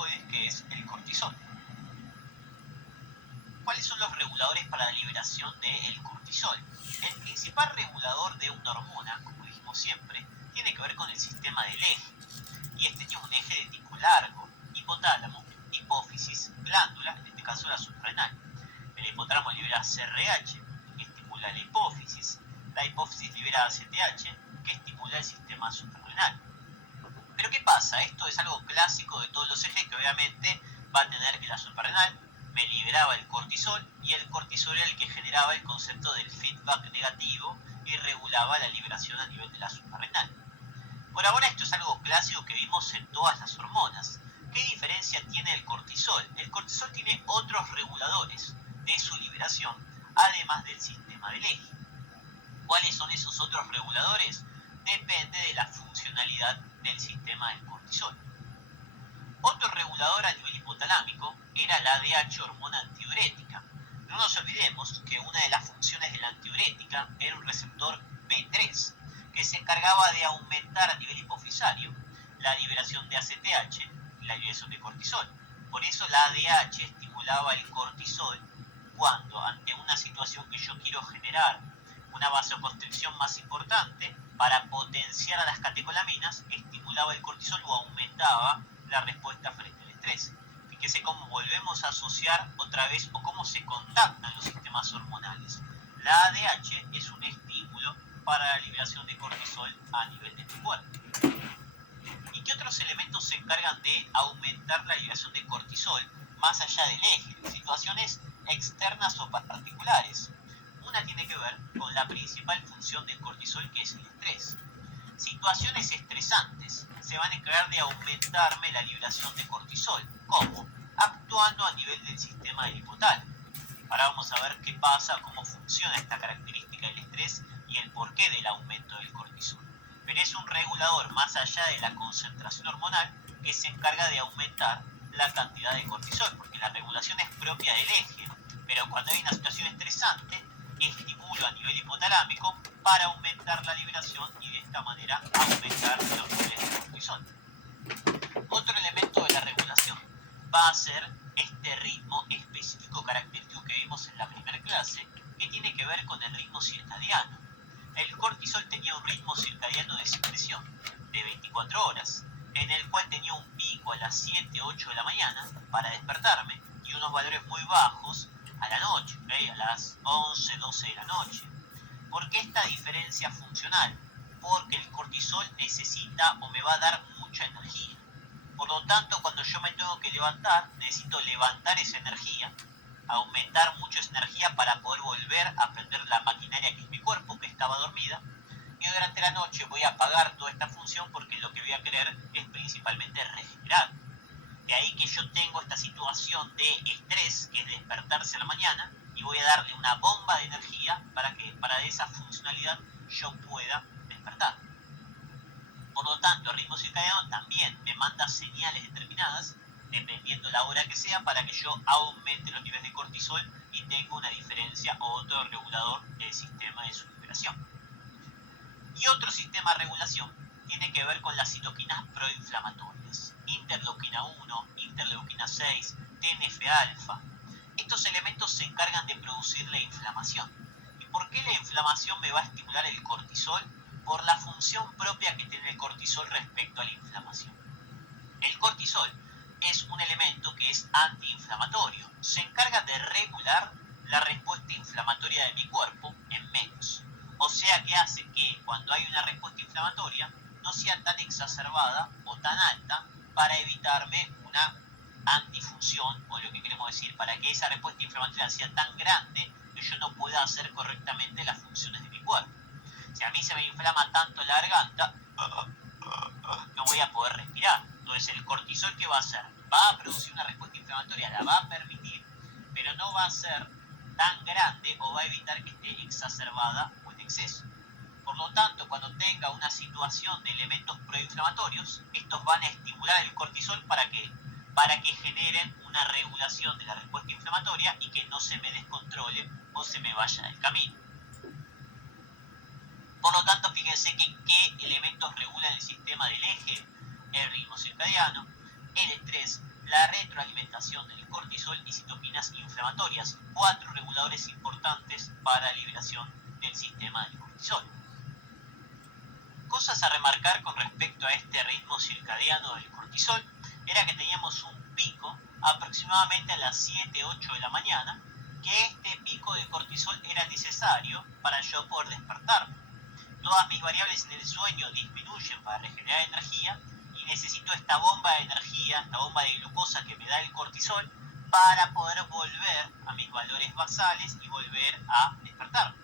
corticoides, que es el cortisol. ¿Cuáles son los reguladores para la liberación del cortisol? El principal regulador de una hormona, como dijimos siempre, tiene que ver con el sistema del eje. Y este tiene un eje de tipo largo: hipotálamo, hipófisis, glándula, en este caso la suprarrenal. El hipotálamo libera CRH, que estimula la hipófisis. La hipófisis libera ACTH, que estimula el sistema suprarrenal. Pero ¿qué pasa? Esto es algo clásico de todos los ejes, que obviamente va a tener que la suprarrenal me liberaba el cortisol, y el cortisol era el que generaba el concepto del feedback negativo y regulaba la liberación a nivel de la suprarrenal. Por ahora esto es algo clásico que vimos en todas las hormonas. ¿Qué diferencia tiene el cortisol? El cortisol tiene otros reguladores de su liberación, además del sistema del eje. ¿Cuáles son esos otros reguladores? Depende de la funcionalidad del sistema del cortisol. Otro regulador a nivel hipotalámico era la ADH, hormona antidiurética. No nos olvidemos que una de las funciones de la antidiurética era un receptor B3, que se encargaba de aumentar a nivel hipofisario la liberación de ACTH y la liberación de cortisol. Por eso la ADH estimulaba el cortisol cuando, ante una situación que yo quiero generar una vasoconstricción más importante, para potenciar a las catecolaminas, estimulaba el cortisol o aumentaba la respuesta frente al estrés. Fíjese cómo volvemos a asociar otra vez, o cómo se contactan los sistemas hormonales. La ADH es un estímulo para la liberación de cortisol a nivel de tu cuerpo. ¿Y qué otros elementos se encargan de aumentar la liberación de cortisol más allá del eje, en situaciones externas o particulares? Una tiene que ver con la principal función del cortisol, que es el estrés. Situaciones estresantes se van a encargar de aumentarme la liberación de cortisol. ¿Cómo? Actuando a nivel del sistema del hipotálamo. Ahora vamos a ver qué pasa, cómo funciona esta característica del estrés y el porqué del aumento del cortisol. Pero es un regulador más allá de la concentración hormonal, que se encarga de aumentar la cantidad de cortisol, porque la regulación es propia del eje. Pero cuando hay una situación estresante, estimulo a nivel hipotalámico para aumentar la liberación y de esta manera aumentar los niveles de cortisol. Otro elemento de la regulación va a ser este ritmo específico característico que vimos en la primera clase, que tiene que ver con el ritmo circadiano. El cortisol tenía un ritmo circadiano de secreción de 24 horas, en el cual tenía un pico a las 7, 8 de la mañana para despertarme y unos valores muy bajos a la noche, ¿okay? A las 11, 12 de la noche. ¿Por qué esta diferencia funcional? Porque el cortisol necesita o me va a dar mucha energía. Por lo tanto, cuando yo me tengo que levantar, necesito levantar esa energía, aumentar mucho esa energía para poder volver a prender la maquinaria que es mi cuerpo, que estaba dormida. Y durante la noche voy a apagar toda esta función, porque lo que voy a querer es principalmente regenerar. De ahí que yo tengo esta situación de estrés, que es despertarse a la mañana, y voy a darle una bomba de energía para que para esa funcionalidad yo pueda despertar. Por lo tanto, el ritmo circadiano también me manda señales determinadas, dependiendo la hora que sea, para que yo aumente los niveles de cortisol y tenga una diferencia o otro regulador del sistema de su liberación. Y otro sistema de regulación tiene que ver con las citoquinas proinflamatorias: interleuquina 1, interleuquina 6, TNF-alfa. Estos elementos se encargan de producir la inflamación. ¿Y por qué la inflamación me va a estimular el cortisol? Por la función propia que tiene el cortisol respecto a la inflamación. El cortisol es un elemento que es antiinflamatorio. Se encarga de regular la respuesta inflamatoria de mi cuerpo en menos. O sea que hace que cuando hay una respuesta inflamatoria no sea tan exacerbada o tan alta, para evitarme una antifunción, o lo que queremos decir, para que esa respuesta inflamatoria sea tan grande que yo no pueda hacer correctamente las funciones de mi cuerpo. Si a mí se me inflama tanto la garganta, no voy a poder respirar. Entonces el cortisol, ¿qué va a hacer? Va a producir una respuesta inflamatoria, la va a permitir, pero no va a ser tan grande o va a evitar que esté exacerbada o en exceso. Por lo tanto, cuando tenga una situación de elementos proinflamatorios, estos van a estimular el cortisol para que generen una regulación de la respuesta inflamatoria y que no se me descontrole o se me vaya del camino. Por lo tanto, fíjense que qué elementos regulan el sistema del eje: el ritmo circadiano, el estrés, la retroalimentación del cortisol y citoquinas inflamatorias, 4 reguladores importantes para la liberación del sistema del cortisol. Cosas a remarcar con respecto a este ritmo circadiano del cortisol era que teníamos un pico aproximadamente a las 7-8 de la mañana, que este pico de cortisol era necesario para yo poder despertarme. Todas mis variables en el sueño disminuyen para regenerar energía y necesito esta bomba de energía, esta bomba de glucosa que me da el cortisol para poder volver a mis valores basales y volver a despertarme.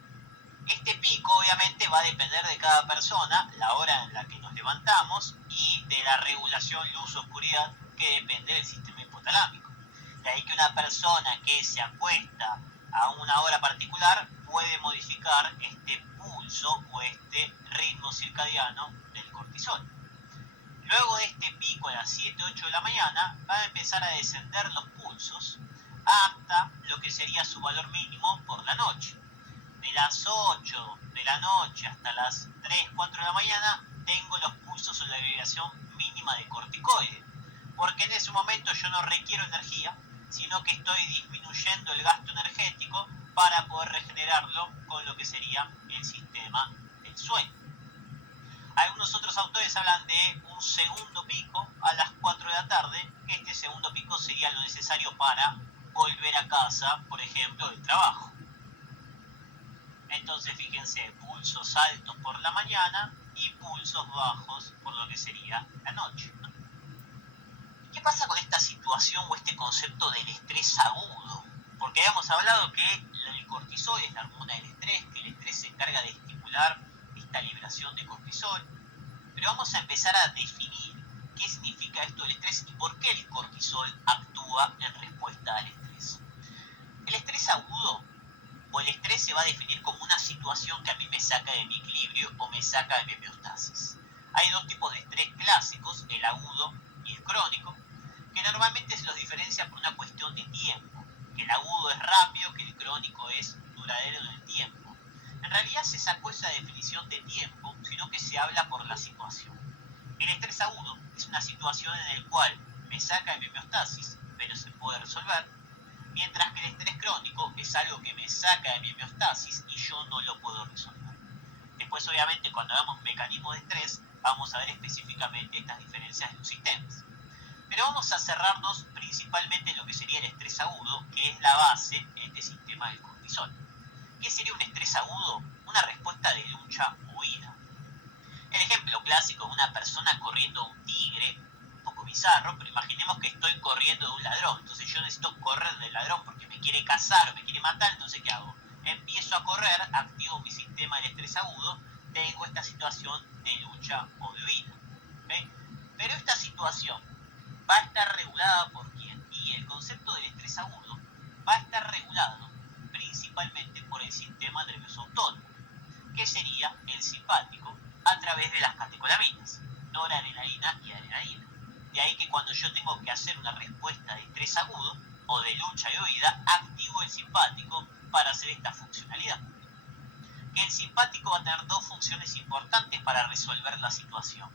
Este pico obviamente va a depender de cada persona, la hora en la que nos levantamos y de la regulación luz-oscuridad que depende del sistema hipotalámico. De ahí que una persona que se acuesta a una hora particular puede modificar este pulso o este ritmo circadiano del cortisol. Luego de este pico a las 7-8 de la mañana van a empezar a descender los pulsos hasta lo que sería su valor mínimo por la noche. De las 8 de la noche hasta las 3-4 de la mañana tengo los pulsos o la vibración mínima de corticoide, porque en ese momento yo no requiero energía, sino que estoy disminuyendo el gasto energético para poder regenerarlo con lo que sería el sistema del sueño. Algunos otros autores hablan de un segundo pico a las 4 de la tarde. Este segundo pico sería lo necesario para volver a casa, por ejemplo, del trabajo. Entonces fíjense, pulsos altos por la mañana y pulsos bajos por lo que sería la noche. ¿Qué pasa con esta situación o este concepto del estrés agudo? Porque habíamos hablado que el cortisol es la hormona del estrés, que el estrés se encarga de estimular esta liberación de cortisol. Pero vamos a empezar a definir qué significa esto del estrés y por qué el cortisol actúa en respuesta al estrés. El estrés agudo o el estrés se va a definir como una situación que a mí me saca de mi equilibrio o me saca de mi homeostasis. Hay dos tipos de estrés clásicos, el agudo y el crónico, que normalmente se los diferencia por una cuestión de tiempo, que el agudo es rápido, que el crónico es duradero en el tiempo. En realidad se sacó esa definición de tiempo, sino que se habla por la situación. El estrés agudo es una situación en la cual me saca de mi homeostasis, pero se puede resolver, mientras que el estrés crónico es algo que me saca de mi homeostasis y yo no lo puedo resolver. Después, obviamente, cuando hagamos mecanismos de estrés, vamos a ver específicamente estas diferencias de los sistemas. Pero vamos a cerrarnos principalmente en lo que sería el estrés agudo, que es la base en este sistema del cortisol. ¿Qué sería un estrés agudo? Una respuesta de lucha o huida. El ejemplo clásico es una persona corriendo a un tigre, un poco bizarro, pero imaginemos que estoy corriendo de un ladrón. Entonces yo necesito correr del ladrón porque me quiere cazar o me quiere matar. Entonces, ¿qué hago? Empiezo a correr, activo mi sistema de estrés agudo, tengo esta situación de lucha o de huida. ¿Okay? Pero esta situación va a estar regulada por quién. Y el concepto del estrés agudo va a estar regulado principalmente por el sistema nervioso autónomo, que sería el simpático a través de las catecolaminas, noradrenalina y adrenalina. De ahí que cuando yo tengo que hacer una respuesta de estrés agudo o de lucha y huida, activo el simpático para hacer esta funcionalidad. Que el simpático va a tener dos funciones importantes para resolver la situación: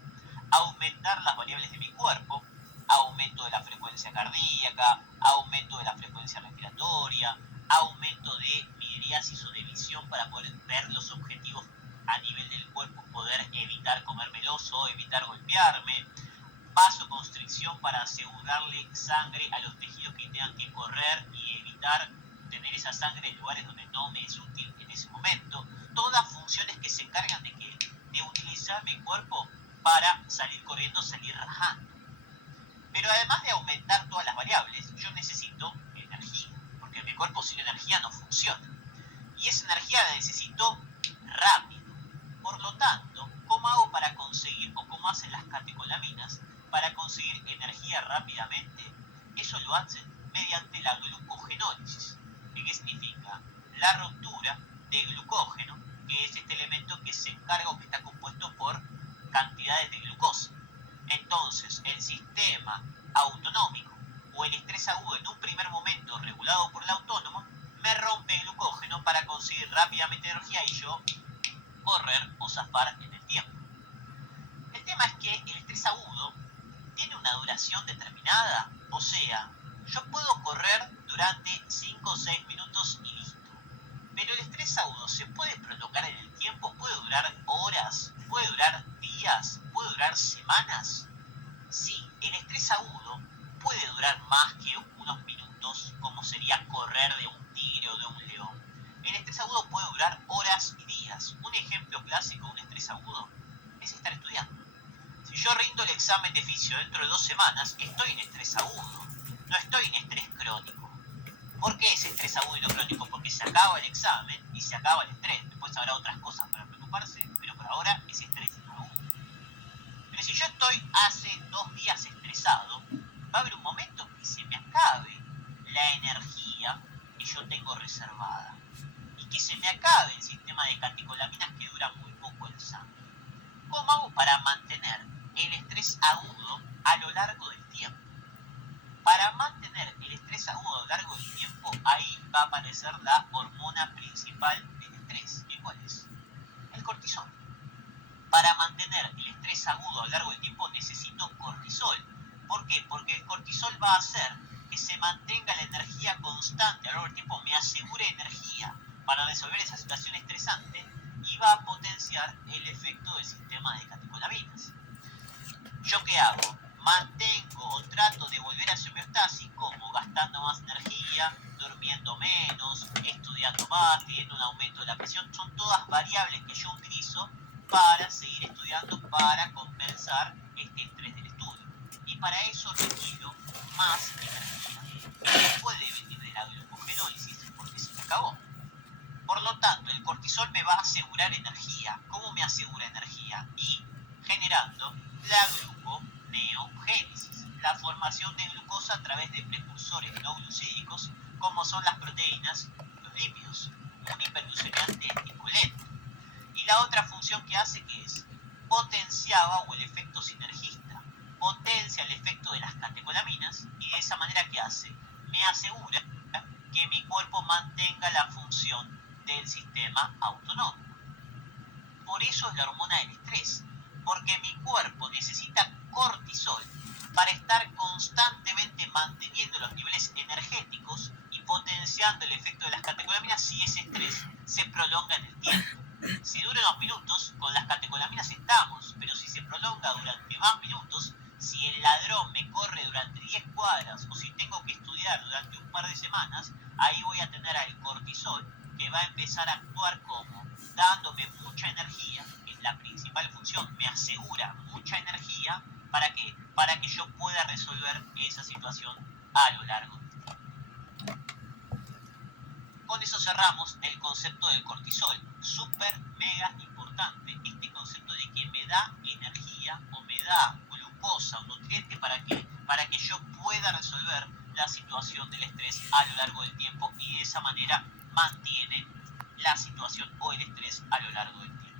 aumentar las variables de mi cuerpo, aumento de la frecuencia cardíaca, aumento de la frecuencia respiratoria, aumento de midriasis o de visión para poder ver los objetivos a nivel del cuerpo, poder evitar comer meloso, evitar golpearme, vasoconstricción para asegurarle sangre a los tejidos que tengan que correr y evitar tener esa sangre en lugares donde no me es útil en ese momento. Todas funciones que se encargan de utilizar mi cuerpo para salir corriendo, salir rajando. Pero además de aumentar todas las variables, yo necesito energía, porque mi cuerpo sin energía no funciona. Y esa energía la necesito rápido. Por lo tanto, ¿cómo hago para conseguir, o cómo hacen las catecolaminas para conseguir energía rápidamente? Eso lo hacen mediante la glucogenólisis. ¿Qué significa? La ruptura de glucógeno, que es este elemento que se encarga o que está compuesto por cantidades de glucosa. Entonces, el sistema autonómico o el estrés agudo en un primer momento regulado por el autónomo me rompe el glucógeno para conseguir rápidamente energía y yo correr o zafar en el tiempo. El tema es que el estrés agudo tiene una duración determinada. O sea, yo puedo correr durante 5 o 6 minutos y listo. Pero el estrés agudo se puede prolongar en el tiempo, puede durar horas, puede durar días, puede durar semanas. Sí, el estrés agudo puede durar más que unos minutos, como sería correr de un tigre o de un león. El estrés agudo puede durar horas y días. Un ejemplo clásico de un estrés agudo es estar estudiando. Si yo rindo el examen de fisio dentro de 2 semanas, estoy en estrés agudo, no estoy en estrés crónico. ¿Por qué es estrés agudo y no crónico? Porque se acaba el examen y se acaba el estrés. Después habrá otras cosas para preocuparse, pero por ahora es estrés agudo. Pero si yo estoy hace 2 días estresado, va a haber un momento en que se me acabe la energía que yo tengo reservada y que se me acabe el sistema de catecolaminas que dura muy poco en sangre. ¿Cómo hago para mantener el estrés agudo a lo largo del tiempo? Para mantener el estrés agudo a lo largo del tiempo, ahí va a aparecer la hormona principal del estrés. ¿Y cuál es? El cortisol. Para mantener el estrés agudo a lo largo del tiempo necesito cortisol. ¿Por qué? Porque el cortisol va a hacer que se mantenga la energía constante a lo largo del tiempo, me asegure energía para resolver esa situación estresante y va a potenciar el efecto del sistema de catecolaminas. ¿Yo qué hago? Mantengo o trato de volver a su homeostasis como gastando más energía, durmiendo menos, estudiando más, teniendo un aumento de la presión. Son todas variables que yo utilizo para seguir estudiando, para compensar este estrés del estudio. Y para eso requiero más energía. Y no puede venir de la glucogenólisis porque se me acabó. Por lo tanto, el cortisol me va a asegurar energía. ¿Cómo me asegura energía? Y generando la gluconeogénesis, la formación de glucosa a través de precursores no glucídicos, como son las proteínas, los lípidos, un hiperglucemiante equivalente. Y la otra función que hace que es potenciaba o el efecto sinergista, potencia el efecto de las catecolaminas y de esa manera que hace, me asegura que mi cuerpo mantenga la función del sistema autonómico. Por eso es la hormona del estrés, porque mi cuerpo necesita cortisol para estar constantemente manteniendo los niveles energéticos y potenciando el efecto de las catecolaminas si ese estrés se prolonga en el tiempo. Si dura unos minutos, con las catecolaminas estamos, pero si se prolonga durante más minutos, si el ladrón me corre durante 10 cuadras o si tengo que estudiar durante un par de semanas, ahí voy a tener al cortisol que va a empezar a actuar como dándome mucha energía, que es la principal función, me asegura mucha energía para que yo pueda resolver esa situación a lo largo del tiempo. Con eso cerramos el concepto del cortisol, súper mega importante, este concepto de que me da energía o me da glucosa o nutriente para que yo pueda resolver la situación del estrés a lo largo del tiempo y de esa manera mantiene la situación o el estrés a lo largo del tiempo.